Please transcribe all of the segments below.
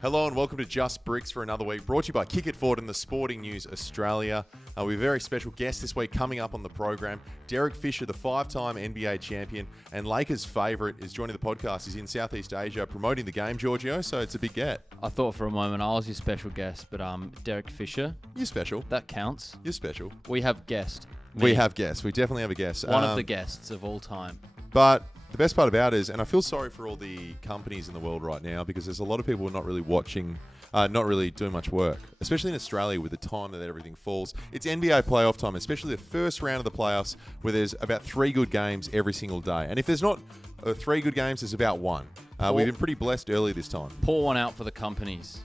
Hello and welcome to Just Bricks for another week, brought to you by Kick It Forward and the Sporting News Australia. We have a very special guest this week coming up on the program. Derek Fisher, the five-time NBA champion and Lakers favourite, is joining the podcast. He's in Southeast Asia promoting the game, Giorgio, so it's a big get. I thought for a moment I was your special guest, but Derek Fisher. You're special. That counts. You're special. We have guest. We have guests. We definitely have a guest. One of the guests of all time. But the best part about it is, and I feel sorry for all the companies in the world right now, because there's a lot of people not really watching, not really doing much work, especially in Australia with the time that everything falls. It's NBA playoff time, especially the first round of the playoffs, where there's about 3 good games every single day. And if there's not 3 good games, there's about 1. We've been pretty blessed early this time. Pour one out for the companies.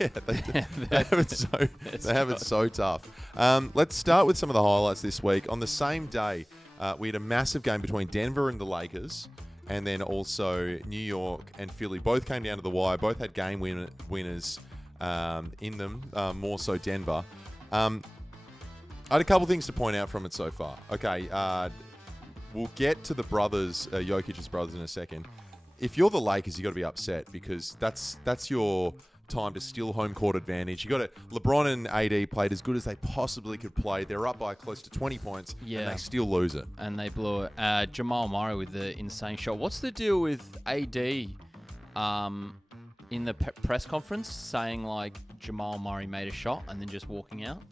Yeah, they have it so tough. Let's start with some of the highlights this week. On the same day, we had a massive game between Denver and the Lakers, and then also New York and Philly. Both came down to the wire. Both had game winners in them, more so Denver. I had a couple things to point out from it so far. Okay, we'll get to the brothers, Jokic's brothers, in a second. If you're the Lakers, you got to be upset, because that's your time to steal home court advantage. You got it. LeBron and AD played as good as they possibly could play. They're up by close to 20 points, and they still lose it. And they blew it. Jamal Murray with the insane shot. What's the deal with AD in the press conference saying like Jamal Murray made a shot and then just walking out?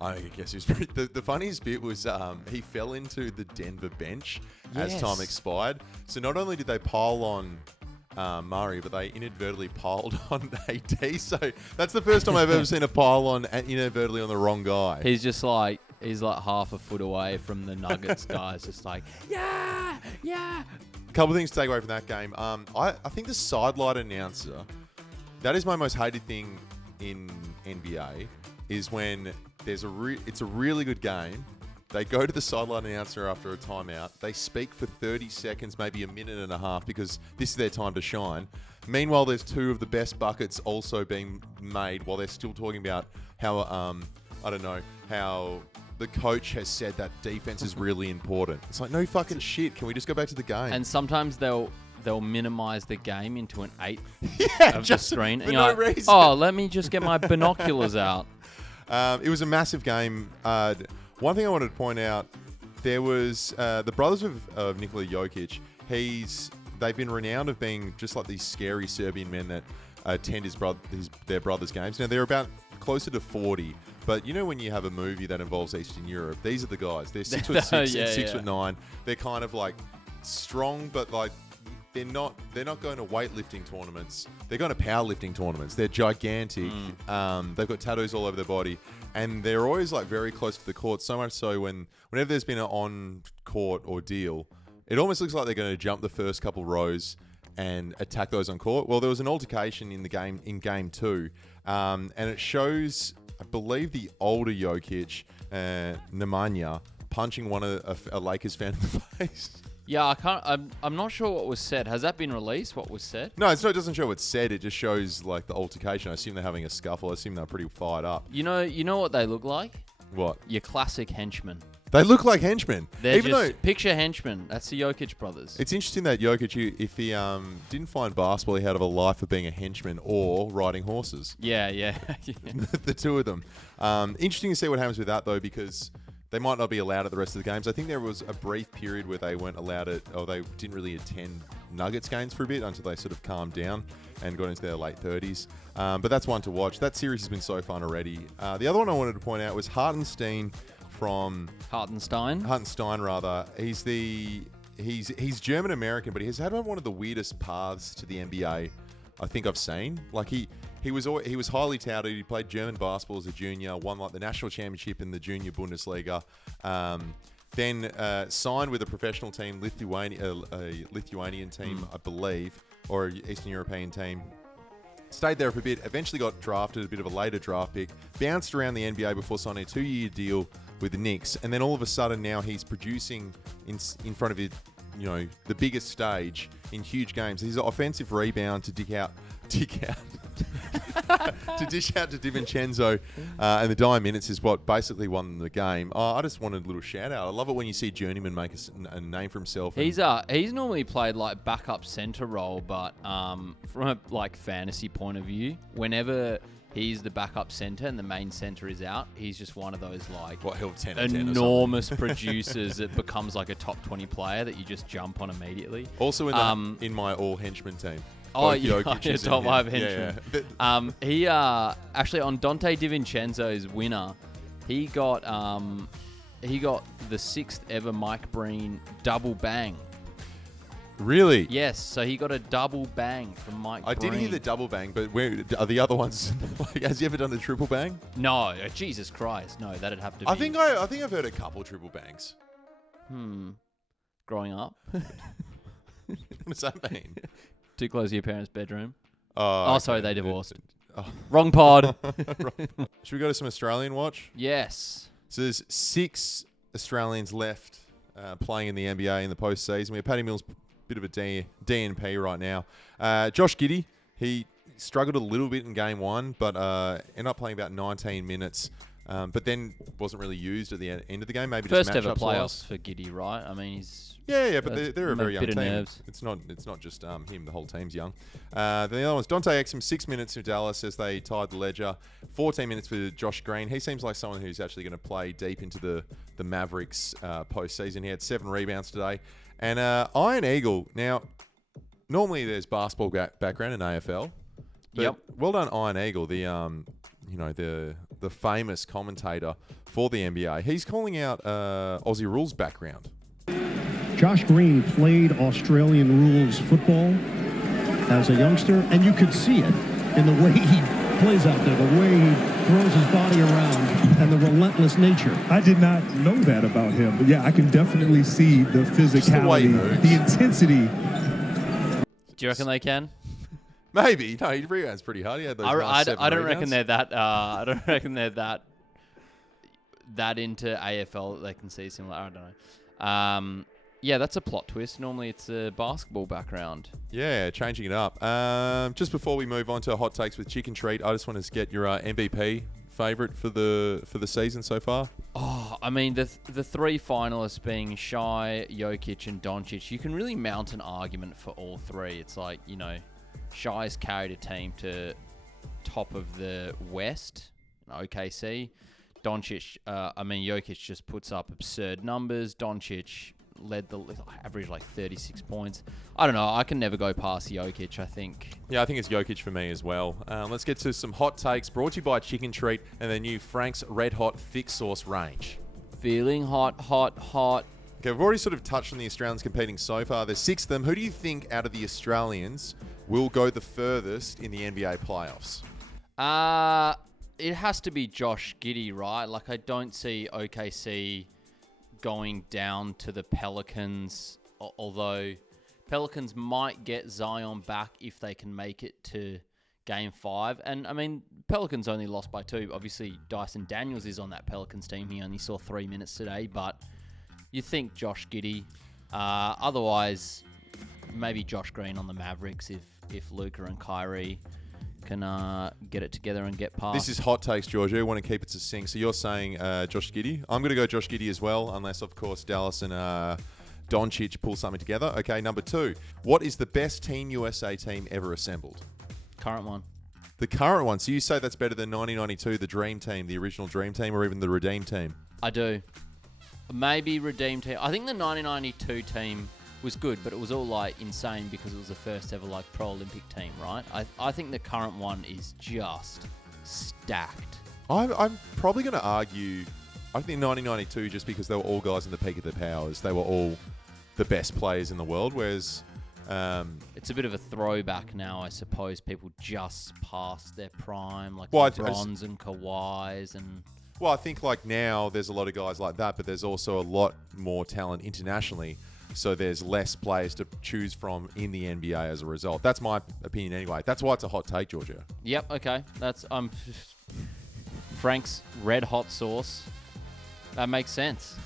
I guess the funniest bit was he fell into the Denver bench as time expired. So not only did they pile on Murray, but they inadvertently piled on AD. So that's the first time I've ever seen a pile on inadvertently on the wrong guy. He's like half a foot away from the Nuggets guys, just like, yeah. A couple of things to take away from that game. I think the sideline announcer, that is my most hated thing in NBA, is when it's a really good game. They go to the sideline announcer after a timeout. They speak for 30 seconds, maybe a minute and a half, because this is their time to shine. Meanwhile, there's 2 of the best buckets also being made while they're still talking about how, how the coach has said that defense is really important. It's like, no fucking shit. Can we just go back to the game? And sometimes they'll minimize the game into an eighth of just the screen. For no reason. Oh, let me just get my binoculars out. It was a massive game. One thing I wanted to point out, there was the brothers of Nikola Jokic. They've been renowned of being just like these scary Serbian men that attend their brothers' games. Now, they're about closer to 40, but you know when you have a movie that involves Eastern Europe, these are the guys. They're 6'6" and 6'9". They're kind of like strong, but like they're not going to weightlifting tournaments. They're going to powerlifting tournaments. They're gigantic. They've got tattoos all over their body. And they're always like very close to the court, so much so whenever there's been an on-court ordeal, it almost looks like they're going to jump the first couple rows and attack those on court. Well, there was an altercation in game 2, and it shows, I believe, the older Jokic, Nemanja, punching a Lakers fan in the face. Yeah, I'm not sure what was said. Has that been released? What was said? No, it doesn't show what's said. It just shows like the altercation. I assume they're having a scuffle. I assume they're pretty fired up. You know what they look like? What? Your classic henchmen. They look like henchmen. Picture henchmen. That's the Jokic brothers. It's interesting that Jokic, if he didn't find basketball, he had a life of being a henchman or riding horses. Yeah. The 2 of them. Interesting to see what happens with that though, because they might not be allowed at the rest of the games. I think there was a brief period where they weren't allowed it, or they didn't really attend Nuggets games for a bit until they sort of calmed down and got into their late 30s. But that's one to watch. That series has been so fun already. The other one I wanted to point out was Hartenstein from... Hartenstein, rather. He's German-American, but he's had one of the weirdest paths to the NBA I think I've seen. Like he was highly touted. He played German basketball as a junior, won like the national championship in the junior Bundesliga. Then signed with a professional team, a Lithuanian team, I believe, or an Eastern European team. Stayed there for a bit, eventually got drafted, a bit of a later draft pick, bounced around the NBA before signing a 2-year deal with the Knicks, and then all of a sudden now he's producing in front of the biggest stage in huge games. He's an offensive rebound to dig out to dish out to DiVincenzo, and the dying minutes is what basically won the game. I just wanted a little shout out. I love it when you see Journeyman make a name for himself. He's normally played like backup center role, but from a like fantasy point of view, whenever he's the backup center and the main center is out, he's just one of those like he'll 10 or 10 enormous producers that becomes like a top 20 player that you just jump on immediately. Also in my all henchman team. Oh, yeah, top 5 henchman. Yeah. He actually on Dante DiVincenzo's winner, he got the 6th ever Mike Breen double bang. Really? Yes, so he got a double bang from Mike Breen. I did hear the double bang, but where are the other ones? Like, has he ever done a triple bang? No, Jesus Christ, no, that'd have to be. I think I've heard a couple triple bangs. Growing up. What does that mean? Too close to your parents' bedroom. Oh, okay. Sorry, they divorced. Wrong pod. Should we go to some Australian watch? Yes. So there's 6 Australians left playing in the NBA in the postseason. We have Paddy Mills, bit of a DNP right now. Josh Giddey, he struggled a little bit in game 1, but ended up playing about 19 minutes. But then wasn't really used at the end of the game. Maybe first just ever matchups playoffs for Giddey, right? I mean, he's but they're a very young bit of team. nerves. It's not just him. The whole team's young. Then the other one's Dante Exum, 6 minutes for Dallas as they tied the ledger. 14 minutes for Josh Green. He seems like someone who's actually going to play deep into the Mavericks postseason. He had 7 rebounds today. And Iron Eagle. Now, normally there's basketball background in AFL. But well done, Iron Eagle. The famous commentator for the NBA. He's calling out Aussie rules background. Josh Green played Australian rules football as a youngster, and you could see it in the way he plays out there, the way he throws his body around, and the relentless nature. I did not know that about him, but yeah, I can definitely see the physicality, the intensity. Do you reckon they can? Maybe. No, he rebounds pretty hard. He had those I don't reckon they're that. I don't reckon they're that into AFL that they can see similar. I don't know. Yeah, that's a plot twist. Normally it's a basketball background. Yeah, changing it up. Just before we move on to hot takes with Chicken Treat, I just want to get your MVP favourite for the season so far. Oh, I mean the 3 finalists being Shai, Jokic, and Doncic. You can really mount an argument for all 3. It's like, Shai's carried a team to top of the West, OKC. Doncic, Jokic just puts up absurd numbers. Doncic led the average like 36 points. I don't know. I can never go past Jokic, I think. Yeah, I think it's Jokic for me as well. Let's get to some hot takes brought to you by Chicken Treat and their new Frank's Red Hot Thick Sauce range. Feeling hot, hot, hot. Okay, we've already sort of touched on the Australians competing so far. There's 6 of them. Who do you think out of the Australians will go the furthest in the NBA playoffs? It has to be Josh Giddey, right? Like, I don't see OKC going down to the Pelicans, although Pelicans might get Zion back if they can make it to Game 5. And, I mean, Pelicans only lost by 2. Obviously, Dyson Daniels is on that Pelicans team. He only saw 3 minutes today, but you think Josh Giddey. Otherwise, maybe Josh Green on the Mavericks if Luka and Kyrie can get it together and get past. This is hot takes, Georgia. I want to keep it succinct. So you're saying Josh Giddey. I'm going to go Josh Giddey as well, unless, of course, Dallas and Doncic pull something together. Okay, number 2. What is the best Team USA team ever assembled? Current one. The current one. So you say that's better than 1992, the Dream Team, the original Dream Team, or even the Redeem Team? I do. Maybe Redeem Team. I think the 1992 team was good, but it was all like insane because it was the first ever like pro Olympic team, right? I think the current one is just stacked. I'm probably going to argue, I think 1992 just because they were all guys in the peak of their powers. They were all the best players in the world, whereas it's a bit of a throwback now, I suppose. People just past their prime, like LeBrons and Kawhis and... Well, I think like now there's a lot of guys like that, but there's also a lot more talent internationally. So there's less players to choose from in the NBA as a result. That's my opinion anyway. That's why it's a hot take, Georgia. Yep, okay. That's Frank's Red Hot Sauce. That makes sense.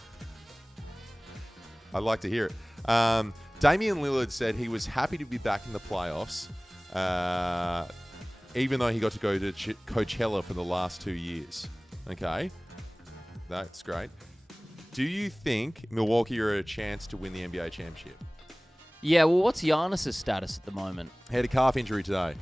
I'd like to hear it. Damian Lillard said he was happy to be back in the playoffs even though he got to go to Coachella for the last 2 years. Okay, that's great. Do you think Milwaukee are a chance to win the NBA championship? Yeah, well, what's Giannis' status at the moment? He had a calf injury today.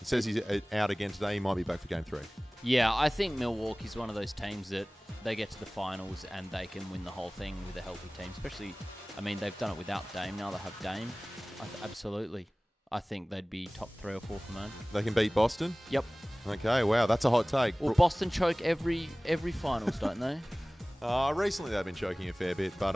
It says he's out again today. He might be back for game 3. Yeah, I think Milwaukee's one of those teams that they get to the finals and they can win the whole thing with a healthy team. Especially, I mean, they've done it without Dame. Now they have Dame. Absolutely. I think they'd be top 3 or 4 for man. They can beat Boston? Yep. Okay, wow, that's a hot take. Well, Boston choke every finals, don't they? Recently they've been choking a fair bit, but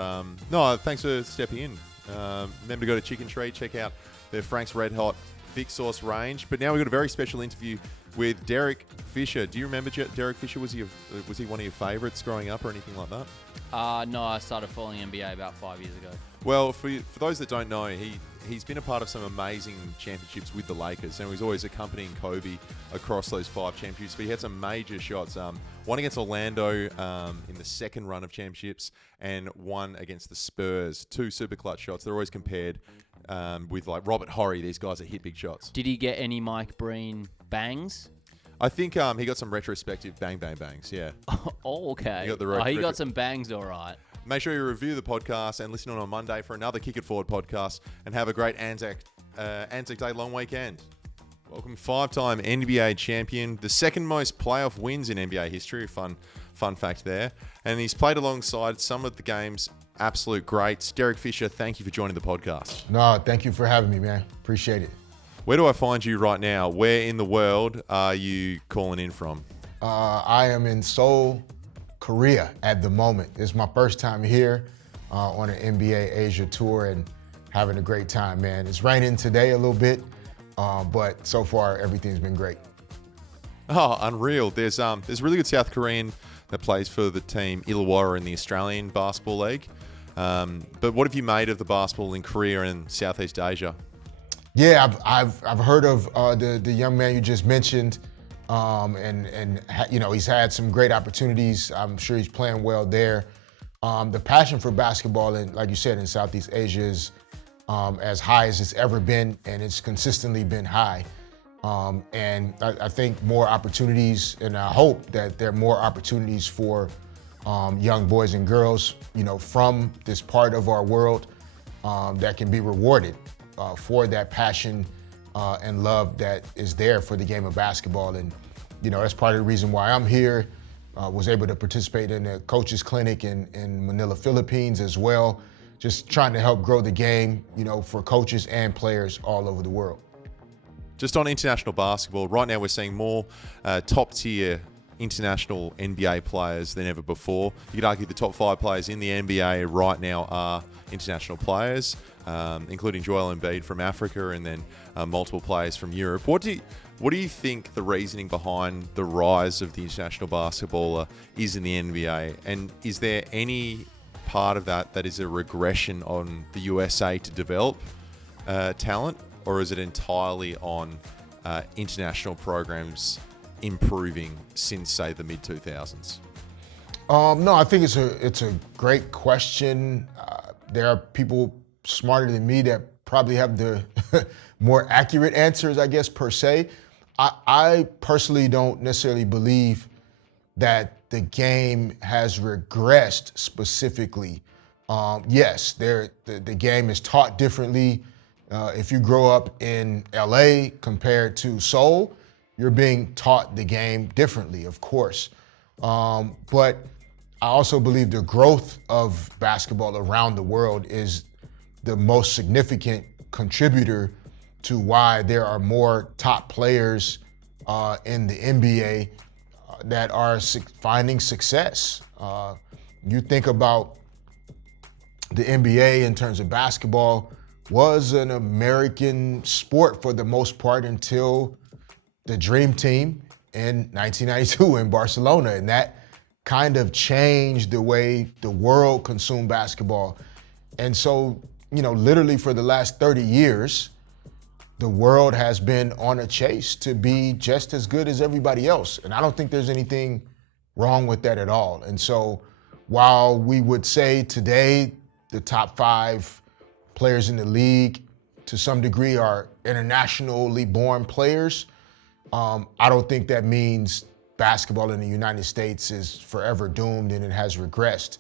no, thanks for stepping in. Remember to go to Chicken Treat, check out their Frank's Red Hot Thick Sauce range. But now we've got a very special interview with Derek Fisher. Do you remember Derek Fisher? Was he one of your favourites growing up or anything like that? No, I started following NBA about 5 years ago. Well, for those that don't know, he's been a part of some amazing championships with the Lakers, and he was always accompanying Kobe across those 5 championships. But he had some major shots. One against Orlando in the second run of championships, and one against the Spurs. 2 super clutch shots. They're always compared with like Robert Horry. These guys that hit big shots. Did he get any Mike Breen bangs? I think he got some retrospective bangs. Yeah. Oh, okay. He got some bangs, all right. Make sure you review the podcast and listen on Monday for another Kick It Forward podcast, and have a great Anzac Day long weekend. Welcome, 5-time NBA champion, the second most playoff wins in NBA history. Fun fact there. And he's played alongside some of the game's absolute greats. Derek Fisher, thank you for joining the podcast. No, thank you for having me, man. Appreciate it. Where do I find you right now? Where in the world are you calling in from? I am in Seoul, Korea at the moment. It's my first time here on an NBA Asia tour and having a great time, man. It's raining today a little bit, but so far everything's been great. Oh, unreal. There's a really good South Korean that plays for the team Illawarra in the Australian Basketball League. But what have you made of the basketball in Korea and Southeast Asia? Yeah, I've heard of the young man you just mentioned, and you know, he's had some great opportunities. I'm sure he's playing well there. The passion for basketball, and like you said, in Southeast Asia is as high as it's ever been, and it's consistently been high. And I think more opportunities, and I hope that there are more opportunities for young boys and girls, you know, from this part of our world that can be rewarded for that passion and love that is there for the game of basketball. And, you know, that's part of the reason why I'm here. Was able to participate in a coaches clinic in Manila, Philippines as well. Just trying to help grow the game, you know, for coaches and players all over the world. Just on international basketball, right now we're seeing more top-tier international NBA players than ever before. You could argue the top 5 players in the NBA right now are international players, including Joel Embiid from Africa, and then multiple players from Europe. What do you think the reasoning behind the rise of the international basketballer is in the NBA? And is there any part of that is a regression on the USA to develop talent? Or is it entirely on international programs improving since, say, the mid-2000s? No, I think it's a great question. There are people smarter than me that probably have the more accurate answers, I guess, per se. I personally don't necessarily believe that the game has regressed specifically. Yes, the game is taught differently. If you grow up in LA compared to Seoul, you're being taught the game differently, of course. But I also believe the growth of basketball around the world is the most significant contributor to why there are more top players in the NBA that are finding success. You think about the NBA in terms of basketball was an American sport for the most part until the Dream Team in 1992 in Barcelona. And that kind of changed the way the world consumed basketball. And so, you know, literally for the last 30 years, the world has been on a chase to be just as good as everybody else. And I don't think there's anything wrong with that at all. And so while we would say today the top 5 players in the league to some degree are internationally born players, I don't think that means basketball in the United States is forever doomed and it has regressed.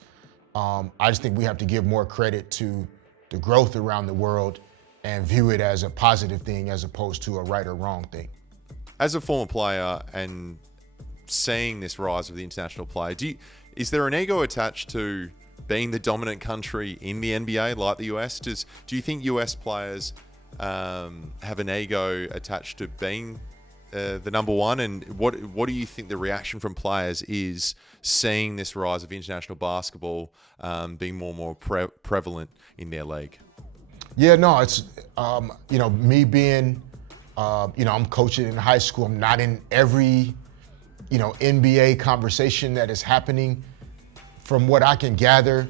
I just think we have to give more credit to the growth around the world and view it as a positive thing as opposed to a right or wrong thing. As a former player and seeing this rise of the international player, is there an ego attached to being the dominant country in the NBA like the US? Do you think US players have an ego attached to being the number one? And what do you think the reaction from players is seeing this rise of international basketball being more and more prevalent in their league? Yeah, no, it's, me being, I'm coaching in high school. I'm not in every, NBA conversation that is happening. From what I can gather,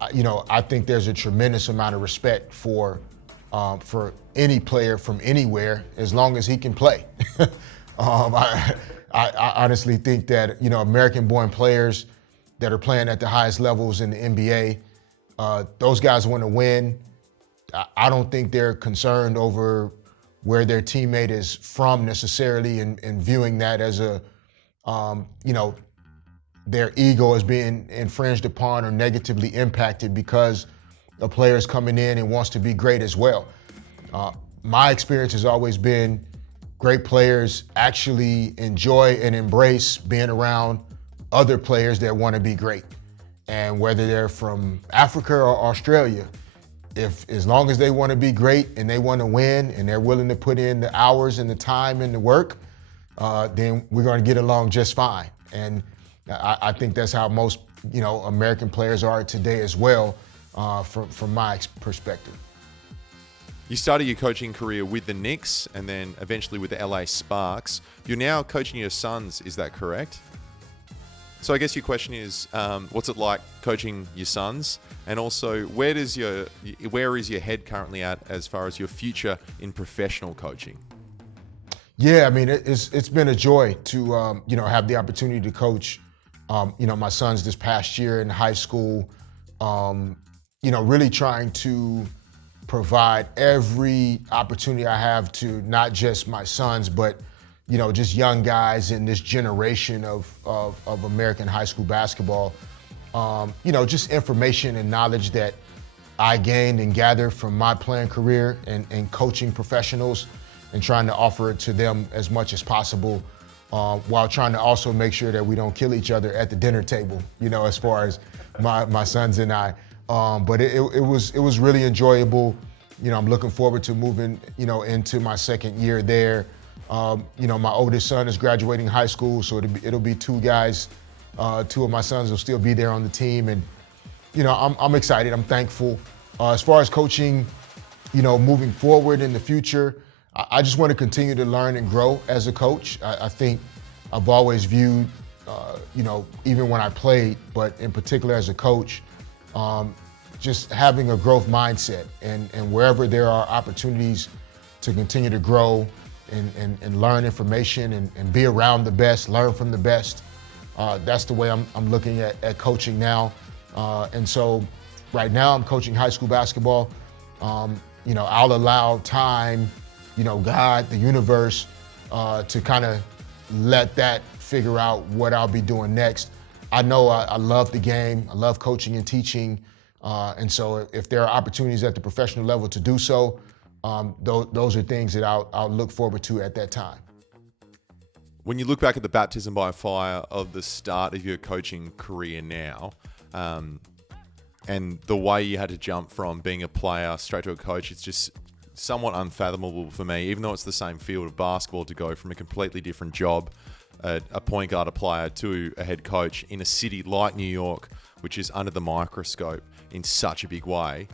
I think there's a tremendous amount of respect for any player from anywhere as long as he can play. I honestly think that, American-born players that are playing at the highest levels in the NBA, those guys want to win. I don't think they're concerned over where their teammate is from necessarily and viewing that as their ego is being infringed upon or negatively impacted because a player is coming in and wants to be great as well. My experience has always been great players actually enjoy and embrace being around other players that want to be great. And whether they're from Africa or Australia, as long as they want to be great and they want to win and they're willing to put in the hours and the time and the work, then we're going to get along just fine. And I think that's how most, American players are today as well, from my perspective. You started your coaching career with the Knicks and then eventually with the LA Sparks. You're now coaching your sons, is that correct? So I guess your question is, what's it like coaching your sons? And also, where is your head currently at as far as your future in professional coaching? Yeah, I mean, it's been a joy to, have the opportunity to coach, my sons this past year in high school, really trying to provide every opportunity I have to not just my sons, but, just young guys in this generation of American high school basketball, just information and knowledge that I gained and gathered from my playing career and coaching professionals and trying to offer it to them as much as possible, while trying to also make sure that we don't kill each other at the dinner table, as far as my sons and I. But it was really enjoyable. I'm looking forward to moving, into my second year there. My oldest son is graduating high school, so it'll be two guys. Two of my sons will still be there on the team, and I'm excited. I'm thankful. As far as coaching, moving forward in the future, I just want to continue to learn and grow as a coach. I think I've always viewed, even when I played, but in particular as a coach, just having a growth mindset and wherever there are opportunities to continue to grow and learn information and be around the best, learn from the best. That's the way I'm looking at coaching now. And so right now I'm coaching high school basketball. I'll allow time, God, the universe, to kind of let that figure out what I'll be doing next. I know I love the game. I love coaching and teaching. And so if there are opportunities at the professional level to do so, those are things that I'll look forward to at that time. When you look back at the baptism by fire of the start of your coaching career now, and the way you had to jump from being a player straight to a coach, it's just somewhat unfathomable for me, even though it's the same field of basketball, to go from a completely different job, a point guard, a player, to a head coach in a city like New York, which is under the microscope in such a big way.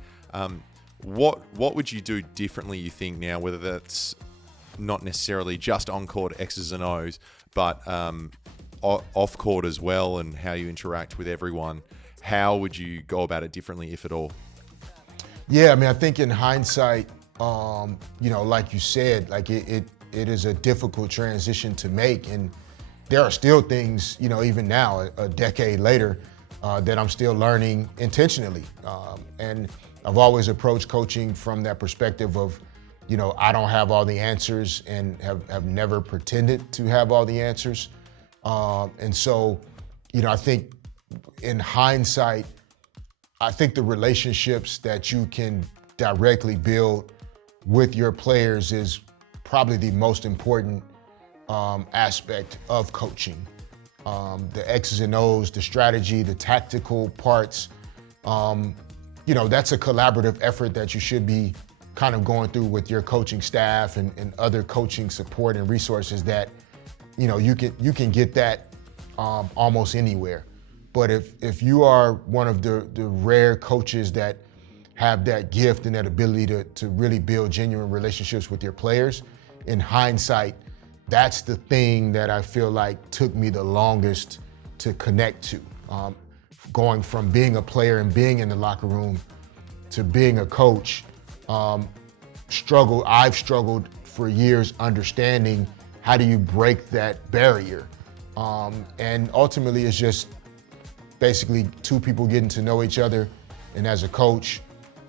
What would you do differently, you think, now, whether that's not necessarily just on-court X's and O's, but off-court as well, and how you interact with everyone? How would you go about it differently, if at all? Yeah, I mean, I think in hindsight, like you said, like it is a difficult transition to make, and there are still things, even now, a decade later, that I'm still learning intentionally. And I've always approached coaching from that perspective of, I don't have all the answers and have never pretended to have all the answers. And so, I think in hindsight, I think the relationships that you can directly build with your players is probably the most important aspect of coaching. The X's and O's, the strategy, the tactical parts, that's a collaborative effort that you should be kind of going through with your coaching staff and other coaching support and resources that, you can get that almost anywhere. But if you are one of the rare coaches that have that gift and that ability to really build genuine relationships with your players, in hindsight, that's the thing that I feel like took me the longest to connect to. Going from being a player and being in the locker room to being a coach, I've struggled for years understanding how do you break that barrier. And ultimately it's just basically two people getting to know each other. And as a coach,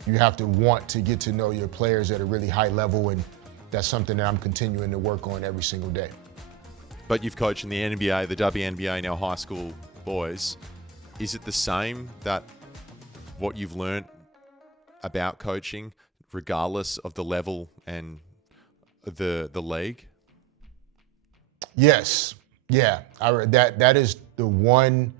you have to want to get to know your players at a really high level, and that's something that I'm continuing to work on every single day. But you've coached in the NBA, the WNBA, now high school boys. Is it the same, that what you've learned about coaching, regardless of the level and the league? Yes. Yeah. That is the one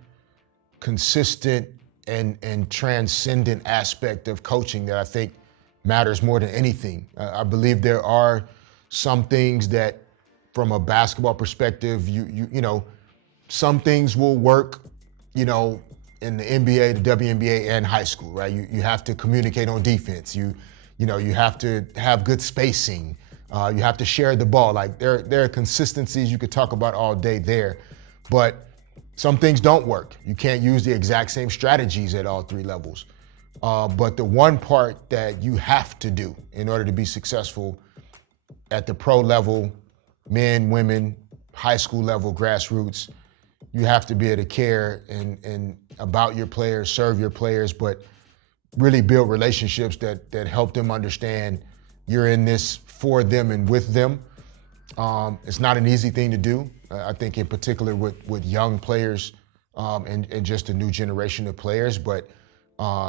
consistent and transcendent aspect of coaching that I think matters more than anything. I believe there are some things that, from a basketball perspective, some things will work, in the NBA, the WNBA, and high school, right? You have to communicate on defense. You have to have good spacing. You have to share the ball. Like there are consistencies you could talk about all day there, but some things don't work. You can't use the exact same strategies at all three levels. But the one part that you have to do in order to be successful at the pro level, men, women, high school level, grassroots, you have to be able to care and about your players, serve your players, but really build relationships that help them understand you're in this for them and with them. It's not an easy thing to do. I think in particular with young players and just a new generation of players, but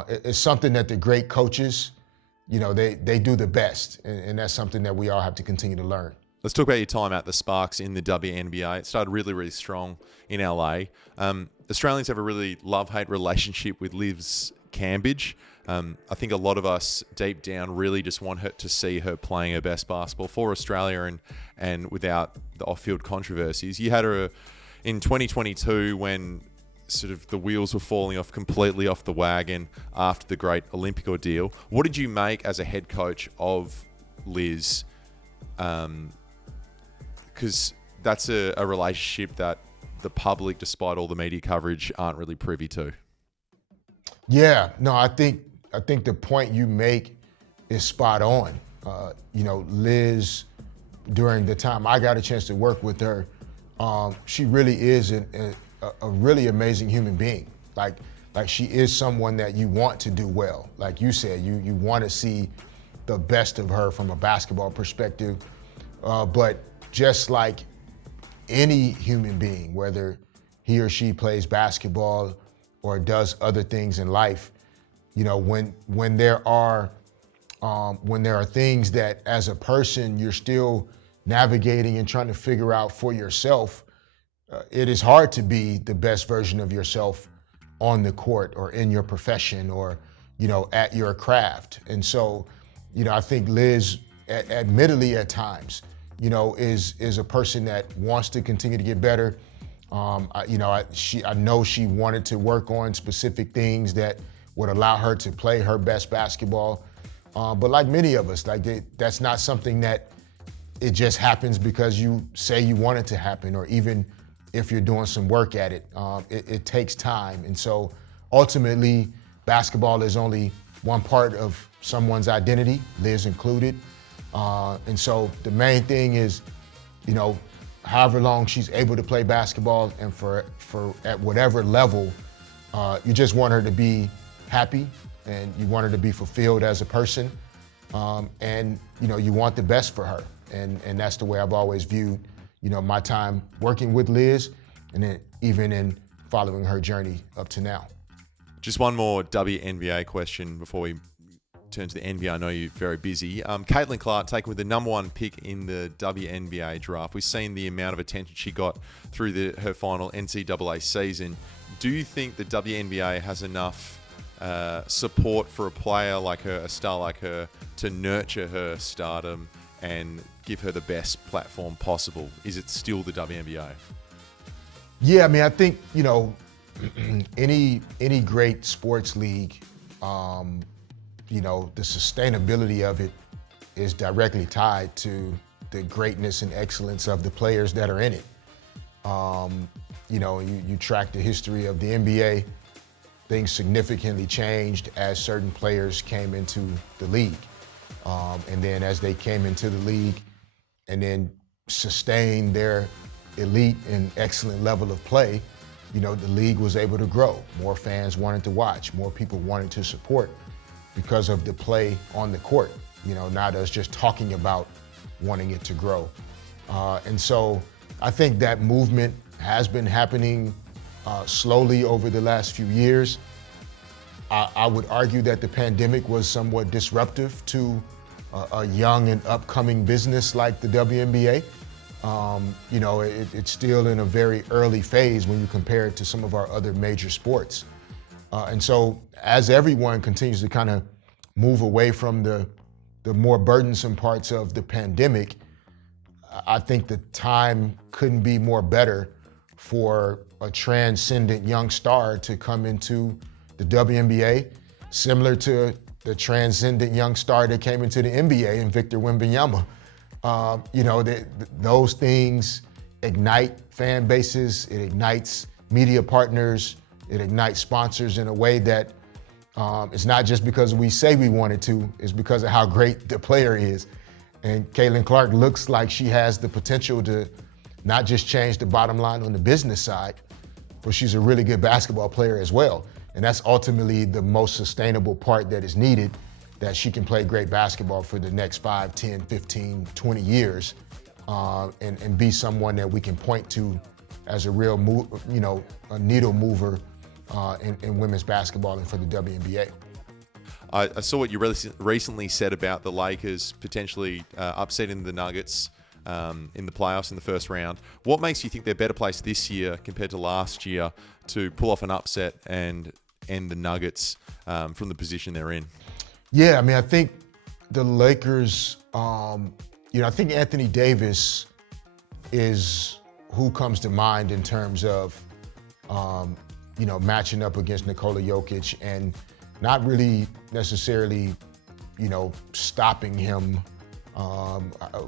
it's something that the great coaches, they do the best, and that's something that we all have to continue to learn. Let's talk about your time at the Sparks in the WNBA. It started really, really strong in LA. Australians have a really love-hate relationship with Liz Cambridge. I think a lot of us deep down really just want her to see her playing her best basketball for Australia and without the off-field controversies. You had her in 2022 when sort of the wheels were falling off completely off the wagon after the great Olympic ordeal. What did you make as a head coach of Liz? Because that's a relationship that the public, despite all the media coverage, aren't really privy to. Yeah, no, I think the point you make is spot on. Liz, during the time I got a chance to work with her, she really is a really amazing human being. Like she is someone that you want to do well. Like you said, you want to see the best of her from a basketball perspective. But just like any human being, whether he or she plays basketball or does other things in life, when there are things that as a person you're still navigating and trying to figure out for yourself, it is hard to be the best version of yourself on the court or in your profession or, at your craft. And so, I think Liz, admittedly at times, is a person that wants to continue to get better. I know she wanted to work on specific things that would allow her to play her best basketball. But like many of us, that's not something that it just happens because you say you want it to happen, or even if you're doing some work at it. It takes time. And so ultimately, basketball is only one part of someone's identity, Liz included. And so the main thing is, however long she's able to play basketball, and for at whatever level, you just want her to be happy and you want her to be fulfilled as a person. And, you want the best for her. And that's the way I've always viewed, my time working with Liz, and then even in following her journey up to now. Just one more WNBA question before we turn to the NBA. I know you're very busy. Caitlin Clark taken with the number 1 pick in the WNBA draft. We've seen the amount of attention she got through her final NCAA season. Do you think the WNBA has enough support for a player like her, a star like her, to nurture her stardom and give her the best platform possible? Is it still the WNBA? Yeah, I think, any great sports league, the sustainability of it is directly tied to the greatness and excellence of the players that are in it. You track the history of the NBA, things significantly changed as certain players came into the league. And then as they came into the league and then sustained their elite and excellent level of play, the league was able to grow. More fans wanted to watch, more people wanted to support because of the play on the court, not us just talking about wanting it to grow. And so I think that movement has been happening slowly over the last few years. I would argue that the pandemic was somewhat disruptive to a young and upcoming business like the WNBA. It's still in a very early phase when you compare it to some of our other major sports. And so as everyone continues to kind of move away from the more burdensome parts of the pandemic, I think the time couldn't be more better for a transcendent young star to come into the WNBA, similar to the transcendent young star that came into the NBA in Victor Wembanyama. Those things ignite fan bases, it ignites media partners, it ignites sponsors in a way that it's not just because we say we wanted to, it's because of how great the player is. And Caitlin Clark looks like she has the potential to not just change the bottom line on the business side, but she's a really good basketball player as well. And that's ultimately the most sustainable part that is needed, that she can play great basketball for the next 5, 10, 15, 20 years, and be someone that we can point to as a real, a needle mover in women's basketball and for the WNBA. I saw what you recently said about the Lakers potentially upsetting the Nuggets in the playoffs in the first round. What makes you think they're better placed this year compared to last year to pull off an upset and end the Nuggets from the position they're in? Yeah, I think the Lakers, I think Anthony Davis is who comes to mind in terms of, matching up against Nikola Jokic and not really necessarily, stopping him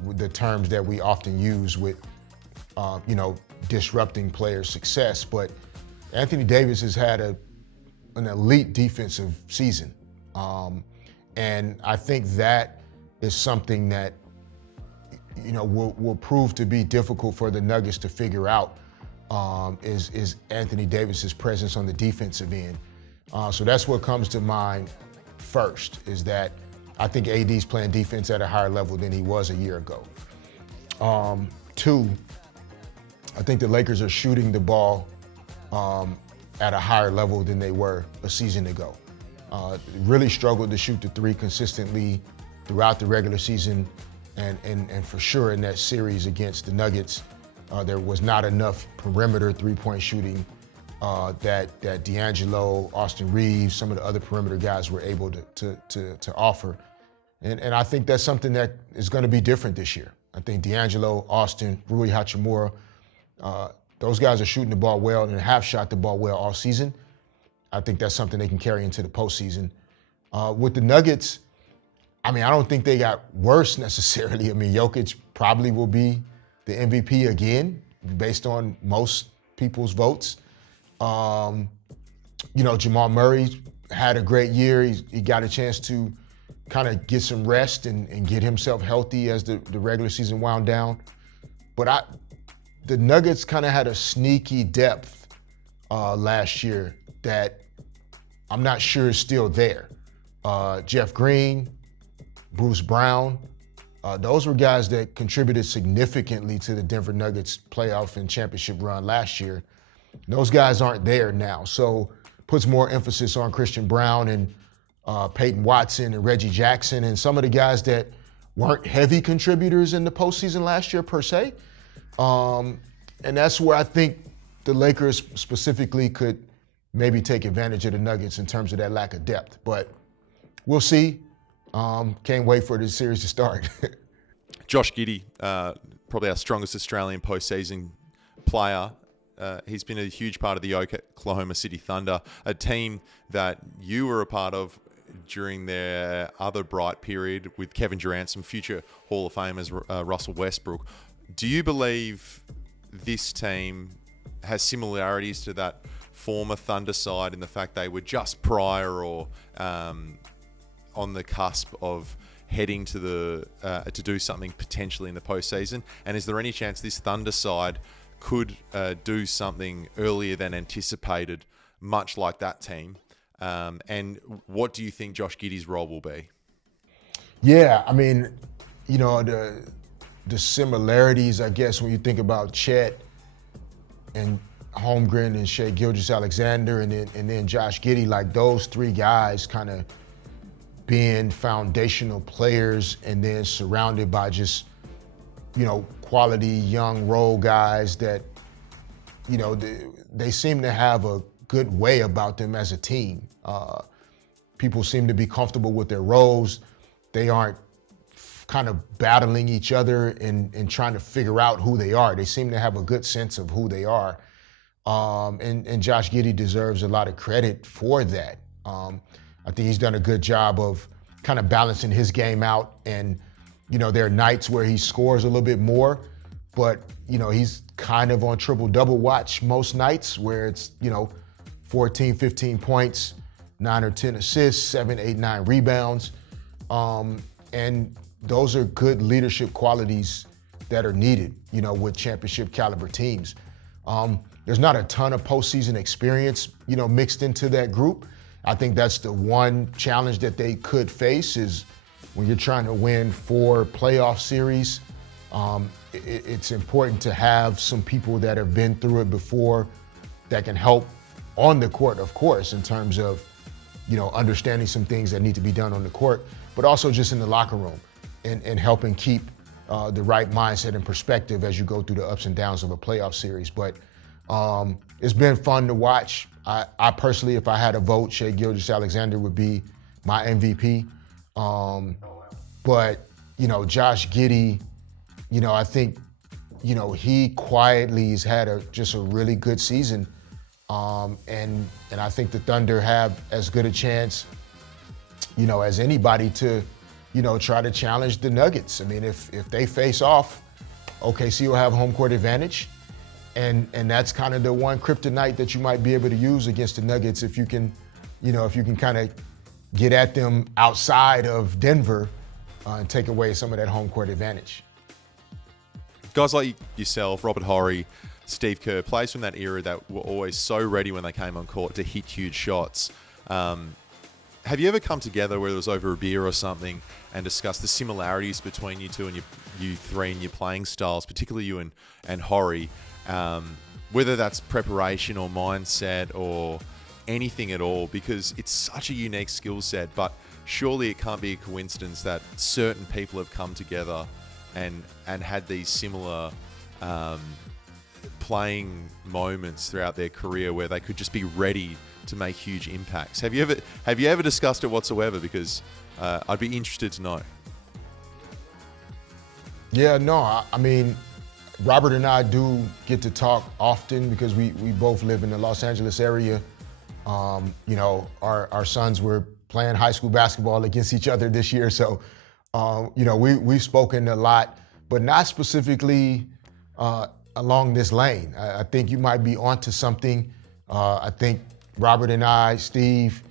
with the terms that we often use with, disrupting players' success. But Anthony Davis has had an elite defensive season. And I think that is something that, will prove to be difficult for the Nuggets to figure out, is Anthony Davis's presence on the defensive end. So that's what comes to mind first, is that I think AD's playing defense at a higher level than he was a year ago. 2, I think the Lakers are shooting the ball at a higher level than they were a season ago. Really struggled to shoot the 3 consistently throughout the regular season, and for sure in that series against the Nuggets, there was not enough perimeter 3-point shooting that D'Angelo, Austin Reeves, some of the other perimeter guys were able to offer. And I think that's something that is going to be different this year. I think D'Angelo, Austin, Rui Hachimura, those guys are shooting the ball well and have shot the ball well all season. I think that's something they can carry into the postseason. With the Nuggets, I don't think they got worse necessarily. Jokic probably will be the MVP again, based on most people's votes. Jamal Murray had a great year. He got a chance to kind of get some rest and get himself healthy as the regular season wound down. But the Nuggets kind of had a sneaky depth last year that I'm not sure is still there. Jeff Green, Bruce Brown. Those were guys that contributed significantly to the Denver Nuggets playoff and championship run last year. Those guys aren't there now, so puts more emphasis on Christian Brown and Peyton Watson and Reggie Jackson and some of the guys that weren't heavy contributors in the postseason last year per se. And that's where I think the Lakers specifically could maybe take advantage of the Nuggets in terms of that lack of depth. But we'll see. Can't wait for the series to start. Josh Giddey, probably our strongest Australian postseason player. He's been a huge part of the Oklahoma City Thunder, a team that you were a part of during their other bright period with Kevin Durant, some future Hall of Famers, Russell Westbrook. Do you believe this team has similarities to that former Thunder side in the fact they were just prior or on the cusp of heading to to do something potentially in the postseason? And is there any chance this Thunder side could do something earlier than anticipated, much like that team? And what do you think Josh Giddey's role will be? Yeah, I mean, you know, the similarities, I guess, when you think about Chet and Holmgren and Shai Gilgeous-Alexander and then Josh Giddey, like those three guys kind of being foundational players and then surrounded by just, you know, quality young role guys that, you know, they seem to have a good way about them as a team. People seem to be comfortable with their roles. They aren't kind of battling each other and trying to figure out who they are. They seem to have a good sense of who they are. And Josh Giddey deserves a lot of credit for that. I think he's done a good job of kind of balancing his game out. And, you know, there are nights where he scores a little bit more, but, you know, he's kind of on triple-double watch most nights where it's, you know, 14, 15 points, 9 or 10 assists, 7, 8, 9 rebounds. And those are good leadership qualities that are needed, you know, with championship caliber teams. There's not a ton of postseason experience, you know, mixed into that group. I think that's the one challenge that they could face is when you're trying to win 4 playoff series. It's important to have some people that have been through it before that can help on the court, of course, in terms of, you know, understanding some things that need to be done on the court, but also just in the locker room and helping keep the right mindset and perspective as you go through the ups and downs of a playoff series. But it's been fun to watch. I personally, if I had a vote, Shai Gilgeous-Alexander would be my MVP. But, you know, Josh Giddey, you know, I think, you know, he quietly has had just a really good season. And I think the Thunder have as good a chance, you know, as anybody to, you know, try to challenge the Nuggets. I mean, if they face off, OKC will have home court advantage. And that's kind of the one kryptonite that you might be able to use against the Nuggets if you can, you know, if you can kind of get at them outside of Denver and take away some of that home court advantage. Guys like yourself, Robert Horry, Steve Kerr, players from that era that were always so ready when they came on court to hit huge shots. Have you ever come together, whether it was over a beer or something, and discussed the similarities between you two and you three and your playing styles, particularly you and Horry? Whether that's preparation or mindset or anything at all, because it's such a unique skill set, but surely it can't be a coincidence that certain people have come together and had these similar playing moments throughout their career where they could just be ready to make huge impacts. Have you ever discussed it whatsoever? Because I'd be interested to know. Yeah, no, I mean, Robert and I do get to talk often because we both live in the Los Angeles area. You know, our sons were playing high school basketball against each other this year. So, you know, we've spoken a lot, but not specifically along this lane. I think you might be onto something. I think Robert and I, Steve,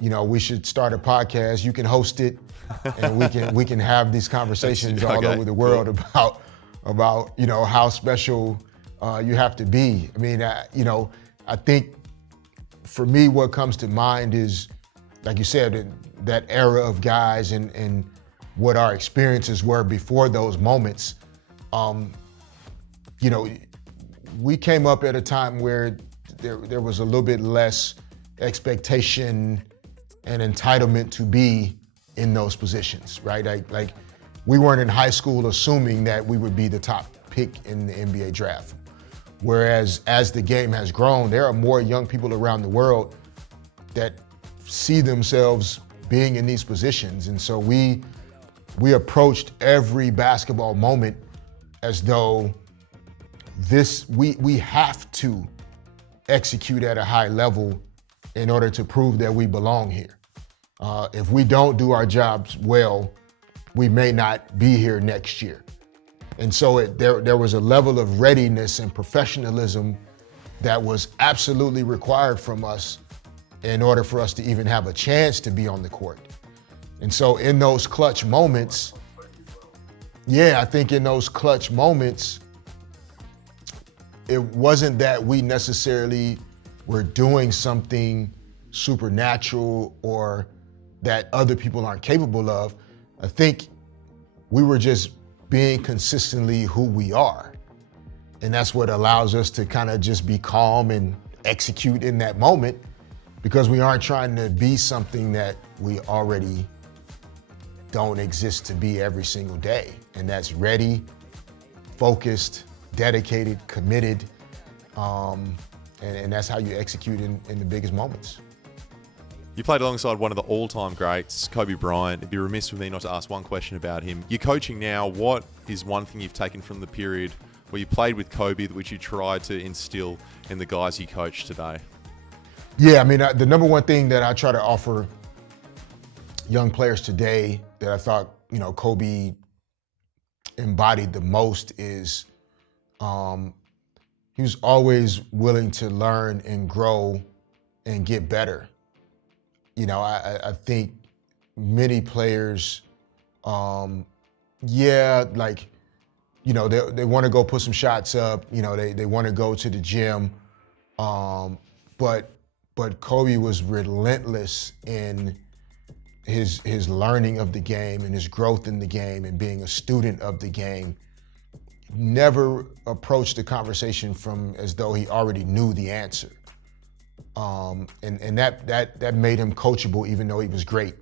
you know, we should start a podcast. You can host it, and we can have these conversations all over the world about you know how special you have to be. I mean, you know, I think for me, what comes to mind is, like you said, that era of guys and what our experiences were before those moments. You know, we came up at a time where there was a little bit less expectation and entitlement to be in those positions, right? Like we weren't in high school assuming that we would be the top pick in the NBA draft. Whereas as the game has grown, there are more young people around the world that see themselves being in these positions. And so we approached every basketball moment as though we have to execute at a high level in order to prove that we belong here. If we don't do our jobs well, we may not be here next year. And so there was a level of readiness and professionalism that was absolutely required from us in order for us to even have a chance to be on the court. And so in those clutch moments, I think in those clutch moments, it wasn't that we necessarily were doing something supernatural or that other people aren't capable of. I think we were just being consistently who we are. And that's what allows us to kind of just be calm and execute in that moment, because we aren't trying to be something that we already don't exist to be every single day. And that's ready, focused, dedicated, committed, and that's how you execute in the biggest moments. You played alongside one of the all-time greats, Kobe Bryant. It'd be remiss of me not to ask one question about him. You're coaching now. What is one thing you've taken from the period where you played with Kobe, which you tried to instill in the guys you coach today? Yeah, I mean, the number one thing that I try to offer young players today that I thought, Kobe embodied the most is he was always willing to learn and grow and get better. I think many players, they want to go put some shots up, they want to go to the gym, but Kobe was relentless in his learning of the game and his growth in the game and being a student of the game. Never approached the conversation from as though he already knew the answer. And that made him coachable even though he was great.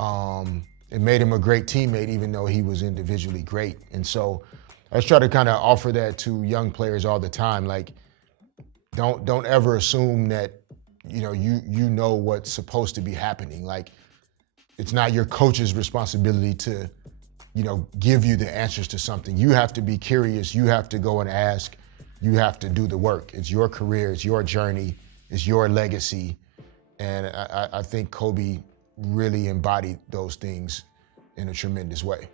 It made him a great teammate even though he was individually great. And so I just try to kind of offer that to young players all the time. Like, don't ever assume that, you know what's supposed to be happening. Like, it's not your coach's responsibility to, give you the answers to something. You have to be curious. You have to go and ask. You have to do the work. It's your career. It's your journey. It's your legacy. And I think Kobe really embodied those things in a tremendous way.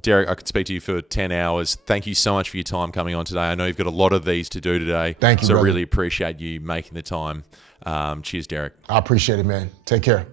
Derek, I could speak to you for 10 hours. Thank you so much for your time coming on today. I know you've got a lot of these to do today. Thank you, So brother. really appreciate you making the time. Cheers, Derek. I appreciate it, man. Take care.